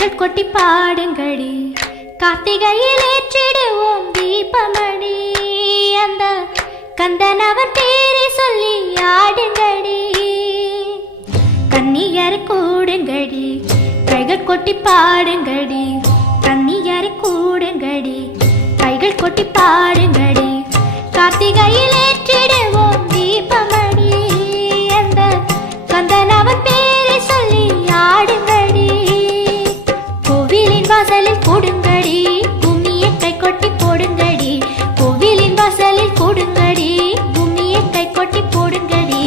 கைகள் கொட்டி பாடுங்கடி, கார்த்திகையில் ஏற்றிடுவோம் தீபமணி. அந்த கந்தன் அவன் பேரை சொல்லி ஆடுங்கடி, கன்னியர் கூடுங்கடி, கைகள் கொட்டி பாடுங்கடி, கன்னியர் கூடுங்கடி, கைகள் கொட்டி பாடுங்கடி, கார்த்திகையில் ஏற்றிடுவோம் தீபமணி. அந்த கந்தன் அவன் பேரை சொல்லி ஆடுங்கடி, கோவிலின் வாசலில் கூடுங்கடி, பூமியை கை கொட்டி போடுங்கடி, கோவிலின் வாசலில் கூடுங்கடி, பூமியை கை கொட்டி போடுங்கடி.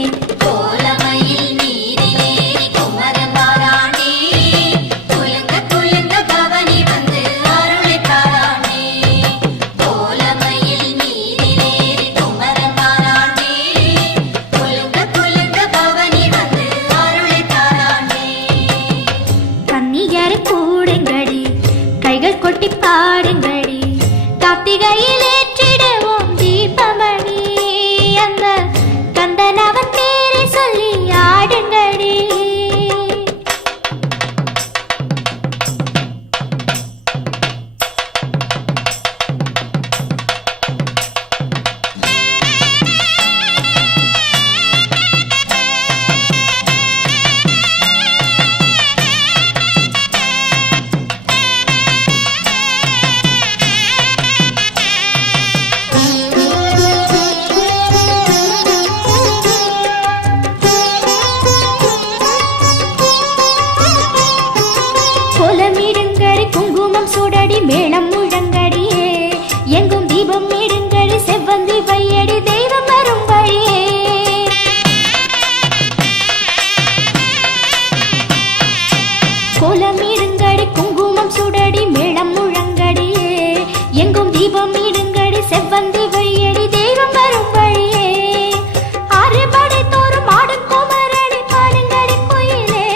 கொட்டி பாடுங்கடி, கார்த்திகையில் ஏற்றிடுவோம் தீபமணி. அந்த கந்தன் அவன் பேரை சொல்லி ஆடுங்கடி. குங்குமம் சூடடி, மேளம் முழங்கடியே, எங்கும் தீபம் இடுங்கடி, செவ்வந்தி வையடி, தெய்வம் வரும் வழியே. கோலம் இடுங்கடி, குங்குமம் சூடடி, மேளம் முழங்கடியே, எங்கும் தீபம் இடுங்கடி, செவ்வந்தி வையடி, தெய்வம் வரும் வழியே. ஆறு படை தோறும் ஆடும் குமரடி, பாடுங்கடி குயிலே,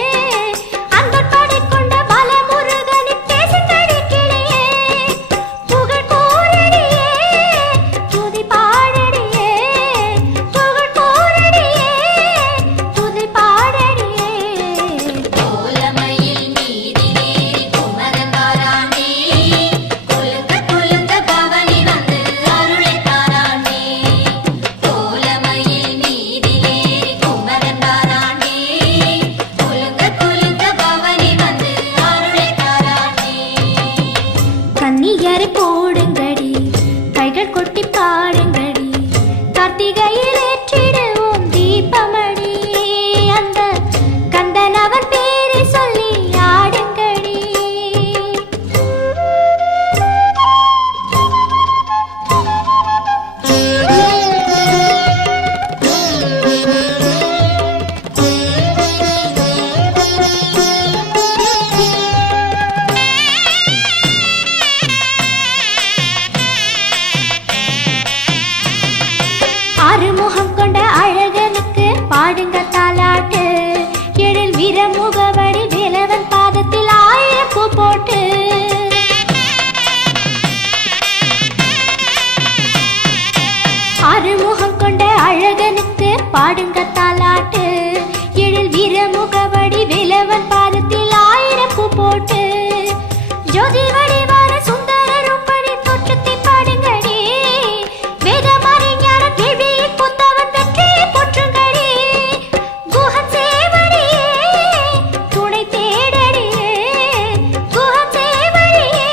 அந்த படை கொண்ட பலமுருகனி போடுங்கடி, கைகள் கொட்டி பாடுங்கடி, கார்த்திகையில் ஏற்றிடுவோம் தீபமணி. அந்த கந்தன் அவன் பேரை சொல்லி ஆடுங்கடி. அறுமுகம் கொண்ட அழகனுக்கு பாடுங்க தாலாட்டு, எழில் வீரமுகவடி, வேலவன் பாதத்தில் 1000 பூ போட்டு. அறுமுகம் கொண்ட அழகனுக்கு பாடுங்க தாலாட்டு, எழில் வீரமுகவடி, வேலவன் பாதத்தில் 1000 பூ போட்டு. ஜோதி வடிவான சுந்தர ரூபடி தோற்றத்தை பாடுங்கடி, வேதமாரி ஞான கேள்வியை புத்தவன் வெற்றியை போற்றுங்கடி, குஹன் சேவடியே, துணை தேடடியே, குஹன் சேவடியே,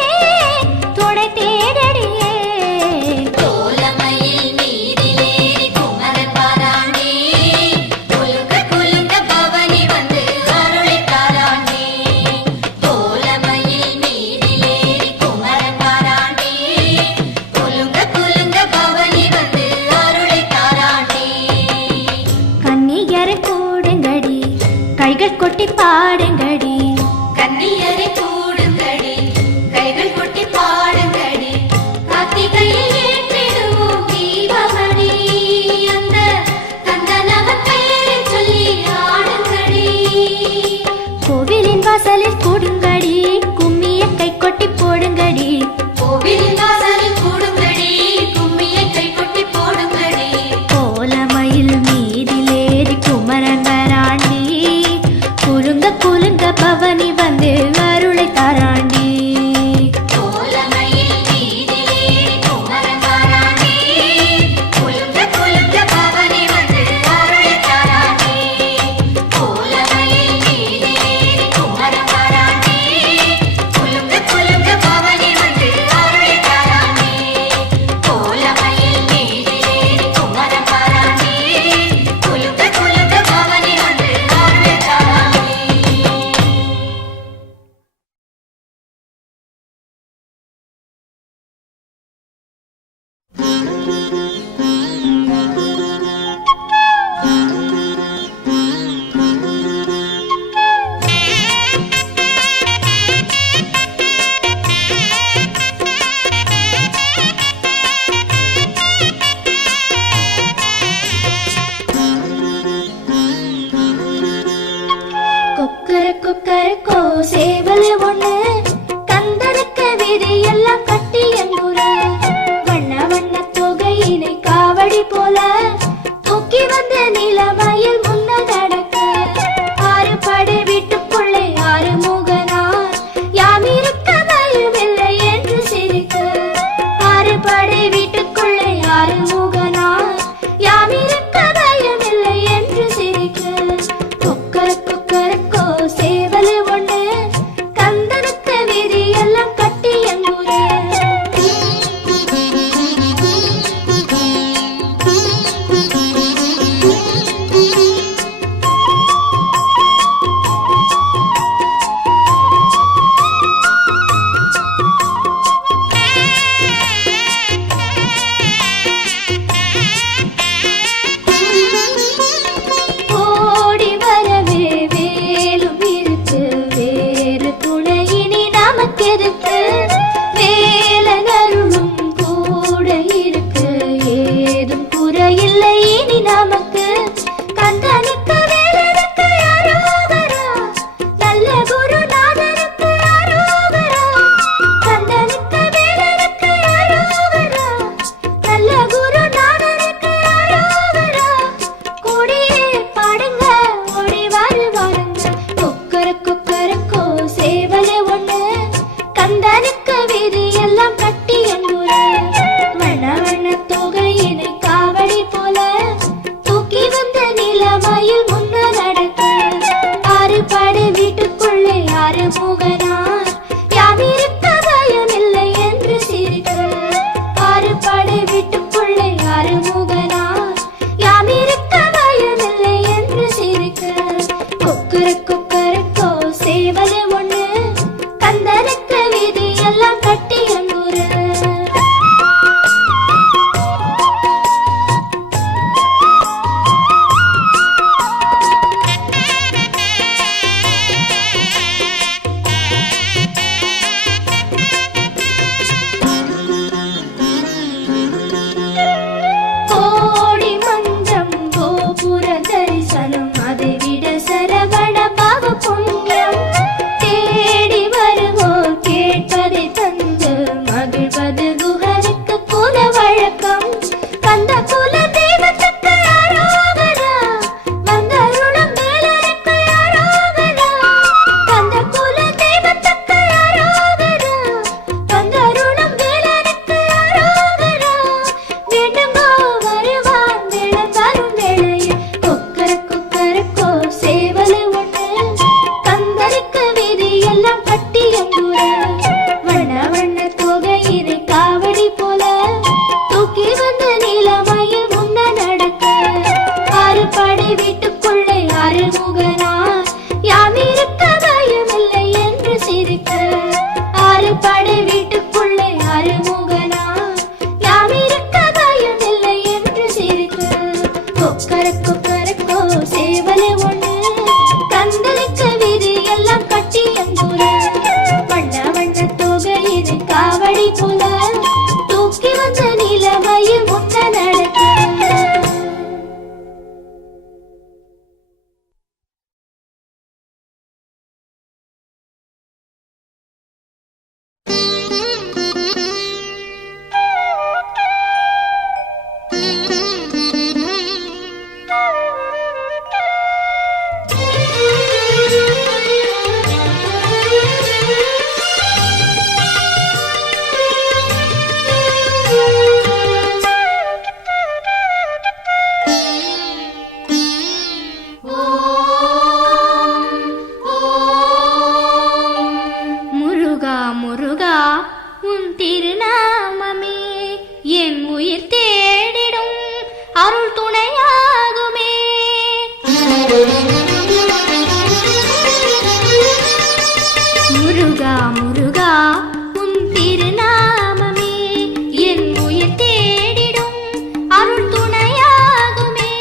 துணை தேடடியே. கோலமயில் மீதிலேறி குமரன் பாரானே, கொக்கரக்கோ சேவல் ஒண்ணு கந்தனுக்கு விதி எல்லாம் கட்டி எங்குற வண்ண வண்ண தொகையினை காவடி போல தூக்கி வந்த நிலமயில் முன்ன நடக்க ஆறு படை வீட்டுக்குள்ளே ஆறு முகனார் யாம் இருக்க பயமில்லை என்று சிரிக்க ஆறு படை வீட்டுக்குள்ளே ஆறு முகனார் யாம் இருக்க பயமில்லை என்று சிரிக்க கொக்கரக்கோ சேவல் ஒண்ணு கந்தனுக்கு விதி எல்லாம் கட்டி எங்குற ஓடி வரவே வேலும் இருக்கு வேறு துணையினி நமக்கெதுக்கு வேலன் அருளும் கூட இருக்கு ஏதும் குறையில்லை இனி நமக்கு கந்தனுக்கு வேலனுக்கு அரோகரா நல்ல குருநாதனுக்கு அரோகரா கந்தனுக்கு வேலனுக்கு அரோகரா நல்ல குருநாதனுக்கு அரோகரா கூடியே பாடுங்க ஓடி வருவாருங்க கொக்கரக்கோ சேவல் ஒண்ணு கந்தனுக்கு விதி எல்லாம் கட்டி எங்குற வண்ண வண்ண தொகையினை காவடி போல தூக்கி வந்த நிலமயில் முன்ன நடக்க ஆறு படை வீட்டுக்குள்ளே ஆறு முகனார் யாம் இருக்க பயமில்லை என்று சிரிக்க ஆறு படை வீட்டுக்குள்ளே ஆறு முகனார் யாம் இருக்க பயமில்லை என்று சிரிக்க கொக்கரக்கோ சேவல் ஒண்ணு கந்தனுக்கு விதி எல்லாம் கட்டி எங்குற கோடி மஞ்சம் கோபுர தரிசனம் அதை விட சரவண பாவ புண்ணியம் தேடி வருவோர் கேட்பதை தந்து மகிழ்வது குஹருக்கு குல வழக்கம் கந்த குல தெய்வத்துக்கு அரோகரா வந்தருளும் வேலனுக்கு அரோகரா கந்த குல தெய்வத்துக்கு அரோகரா வந்தருளும் வேலனுக்கு அரோகரா வேண்டுங்கோ வருவான் வேளம் வரும் வேளையில் கொக்கரக்கோ சேவல் ஒண்ணு கந்தனுக்கு விதி எல்லாம் கட்டி எங்குற வண்ண வண்ண தொகையினை காவடி போல தூக்கி வந்த நிலமயில் முன்ன நடக்க ஆறு படை வீட்டுக்குள்ளே ஆறு முகனார் யாம் இருக்க பயமில்லை என்று சிரிக்க ஆறு படை வீட்டுக்குள்ளே ஆறு முகனார் யாம் இருக்க பயமில்லை என்று சிரிக்க கொக்கரக்கோ சேவல் ஒண்ணு கந்தனுக்கு விதி எல்லாம் கட்டி எங்குற வண்ண வண்ண தொகையினை காவடி போல தூக்கி வந்த நிலமயில் முன்ன நடக்க முருகா முருகா உன் திருநாமமே என் உயிர் தேடிடும் அருள் துணையாகுமே முருகா முருகா உன் திருநாமமே என் உயிர் தேடிடும் அருள் துணையாகுமே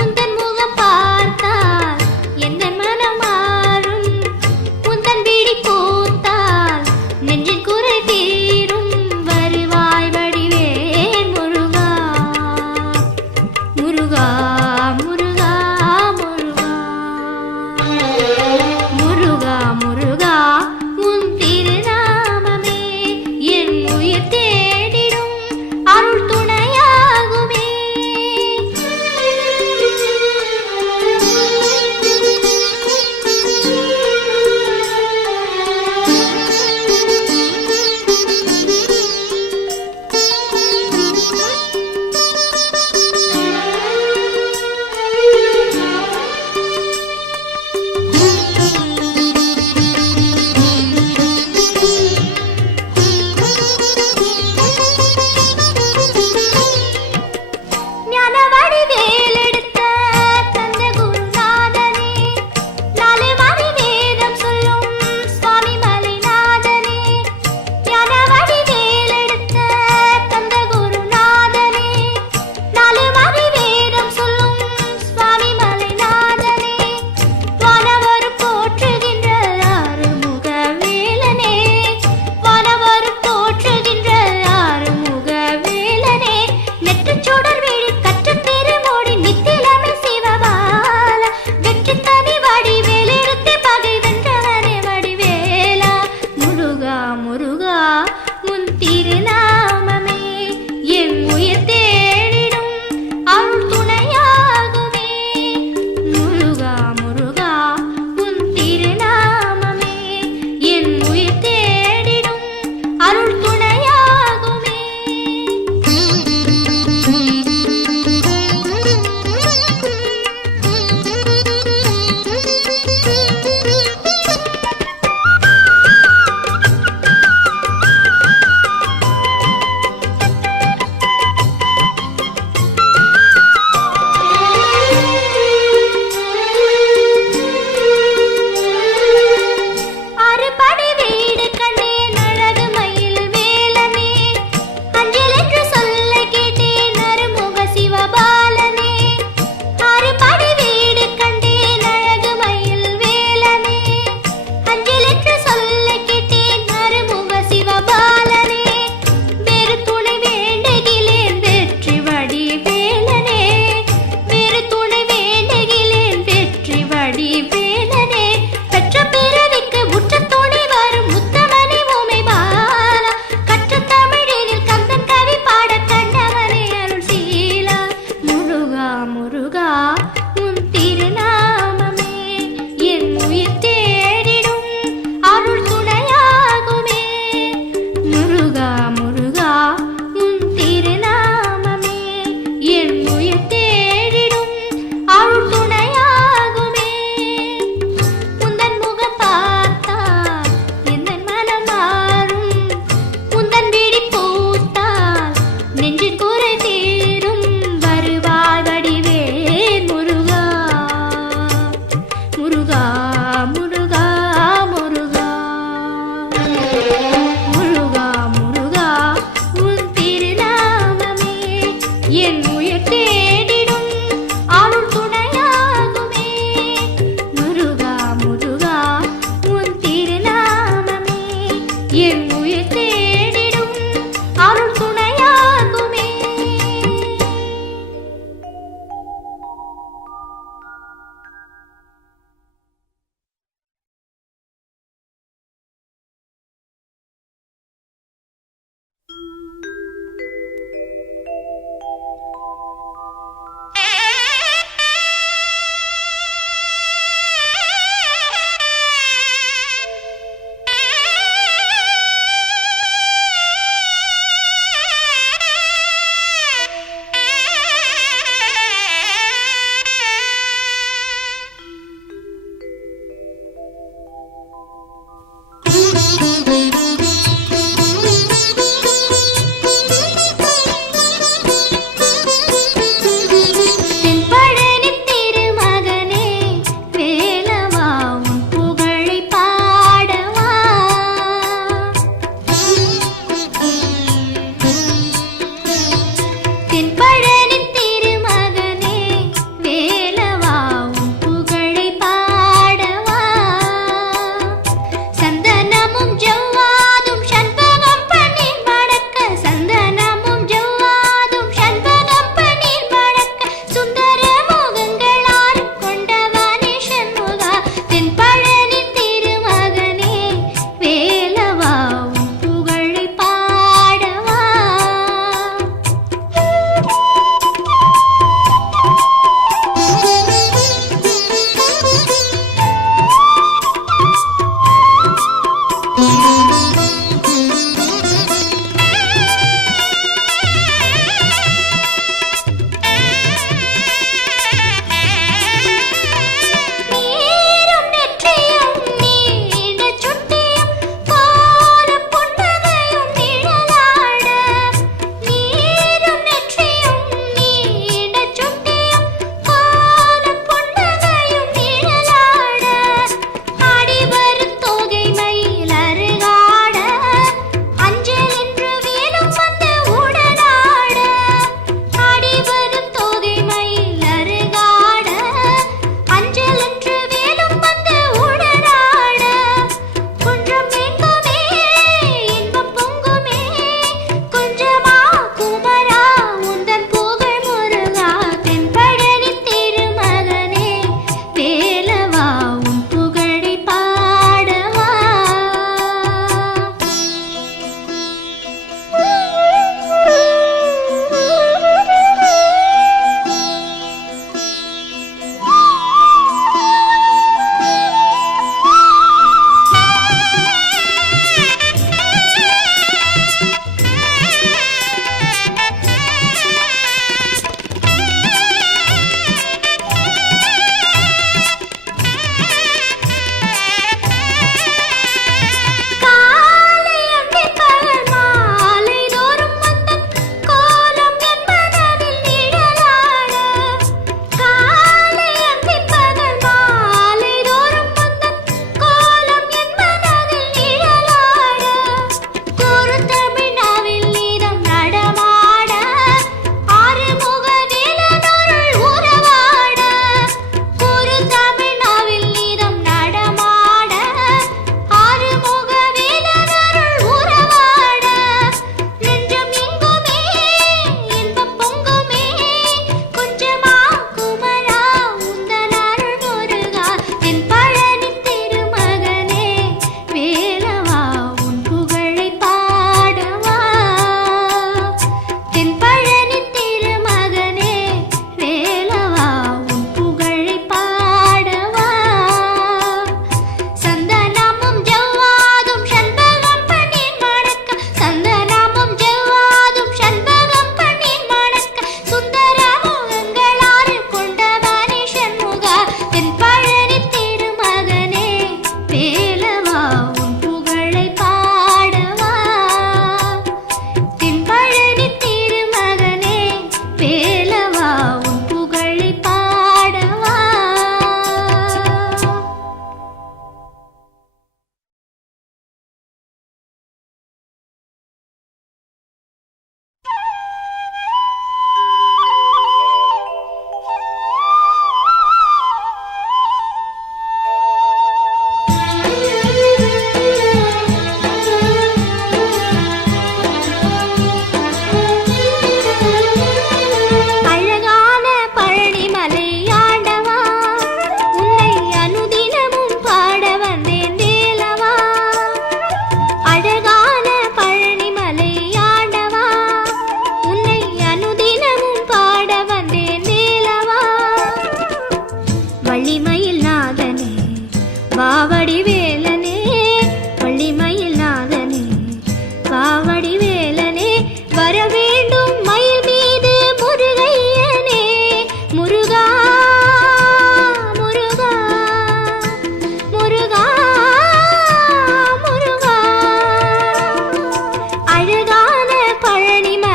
உந்தன் முகம் பார்த்தால் எந்த மனம் மாறும் உந்தன் விழி பூத்தால் நெஞ்சின் குறை தீரும் வருவாய் வடிவேல் முருகா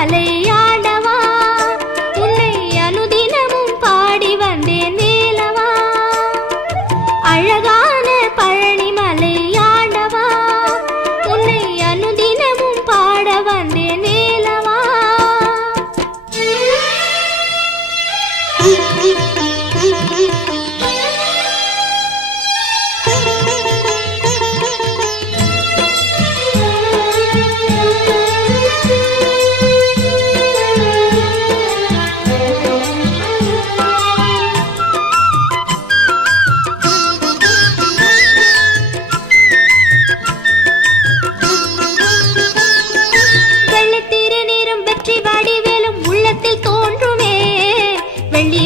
மலை ஆண்டவா உன்னை அனுதினமும் பாடி வந்தேன் வேலவா அழகான பழனி மலை ஆண்டவா உன்னை அனுதினமும் பாட வந்தேன் வேலவா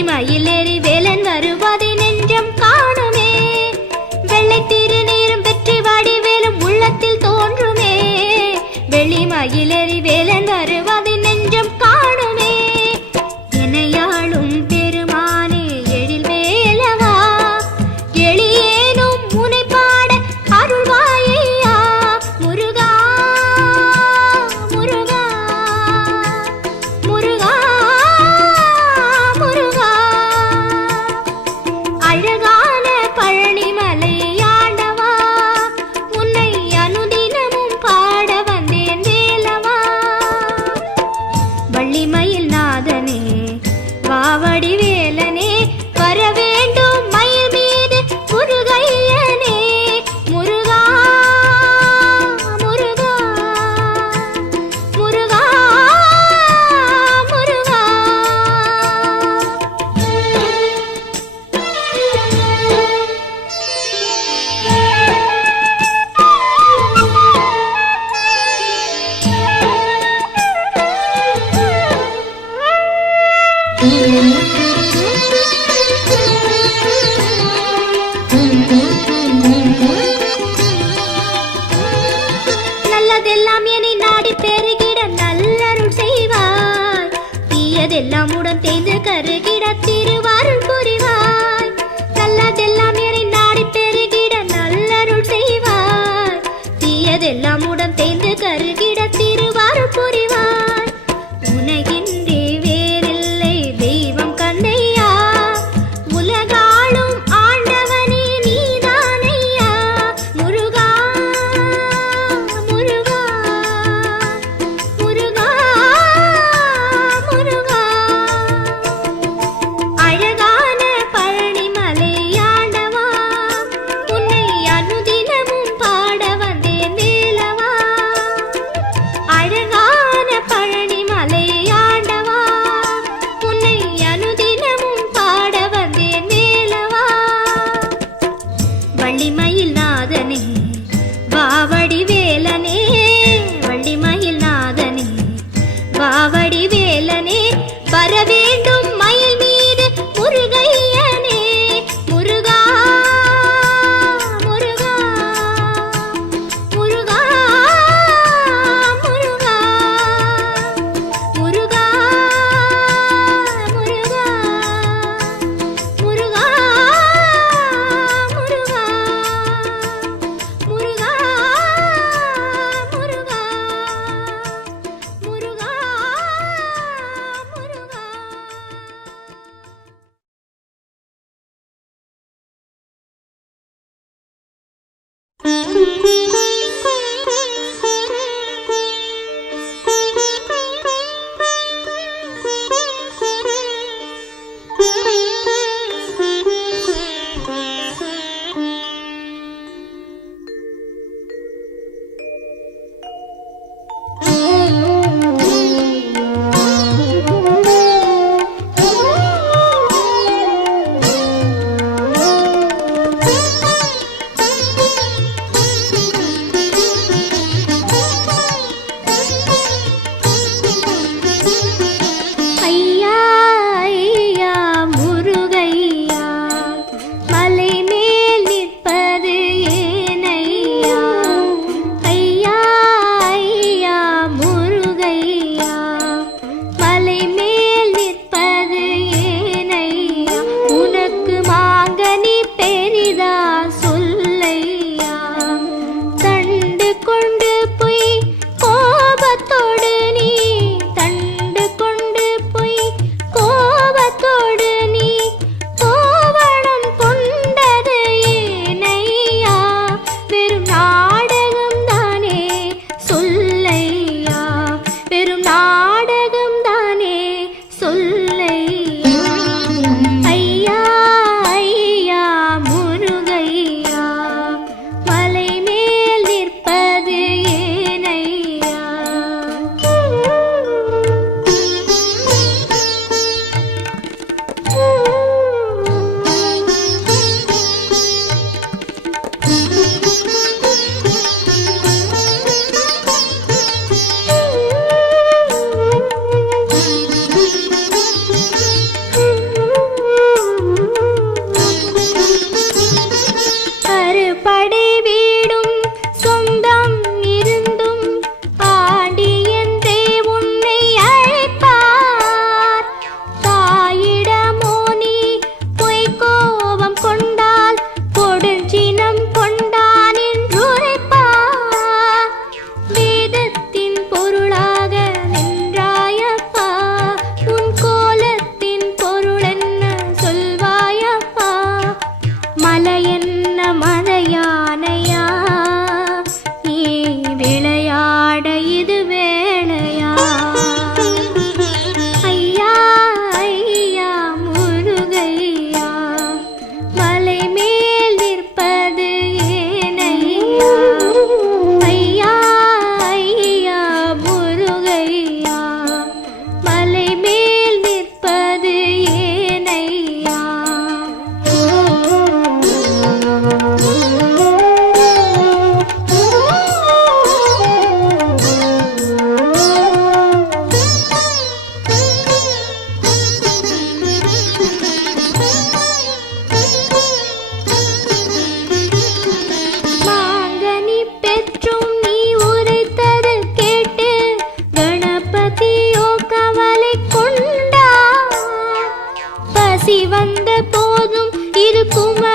மயிலேறி வேலன் வருவதை நெஞ்சம் காணுமே வெள்ளை திருநீரும் பெற்றி வாடி வேலும் உள்ளத்தில் தோன்றுமே வெள்ளி மயிலேறி வேலன் வருவதை நெஞ்சம் காணுமே என்னையாளும் பெருமானே எழில் வேலவா எளியேனும் முனை பாட அருள்வாயையா முருகா முருகா முருகா அழகான பழனி மலை ஆண்டவா உன்னை அனுதினமும் பாட வந்தேன் வேலவா வள்ளிமயில் நாதனே வாவடி வேலனே வர வேண்டும் மயில் மீது முருகையனே முருகா முருகா முருகா முருகா நல்லதெல்லாம் என்னை நாடி பெருகிட நல்லருள் செய்வாய் தீயதெல்லாம் உடன் தேய்ந்து கருகிட திருவாருள் புரிவாய் நல்லதெல்லாம் என்னை நாடி பெருகிட நல்லருள் செய்வாய் தீயதெல்லாம் உடன் தேய்ந்து கருகிட திருவாருள் புரிவாய் உனகின்றே வேறில்லை தெய்வம் பத்தியோ கவலை கொண்டா பசி வந்த போதும் இருக்குமா